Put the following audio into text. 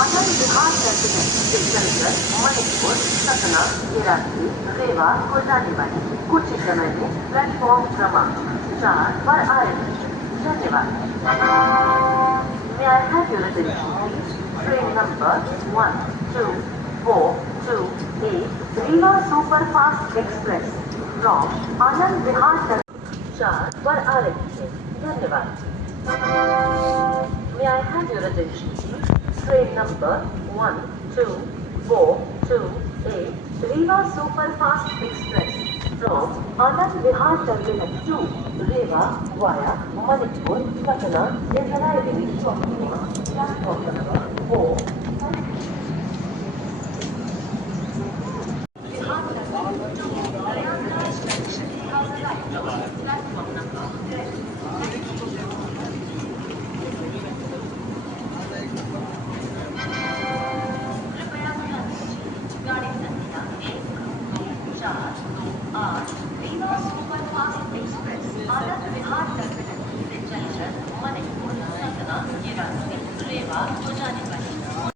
Anand Vihar residence से चलकर मणिपुर, सतना, गिरासी, रेवा को जाने वाली कुछ समय में प्लेटफॉर्म क्रमांक 4 पर आ रही है। धन्यवाद। May I have your attention, please? Train number 12428 Rewa Superfast Express from Anand Vihar 4 पर आ रही है। धन्यवाद। May I have your attention, please? Train number 12428 Rewa Superfast Express from Anand Vihar Terminal 2, Rewa via Manipur, Patna is arriving from platform number 4. Anand Vihar terminal से चलकर मणिपुर, सतना, गिरासी, रेवा को जाने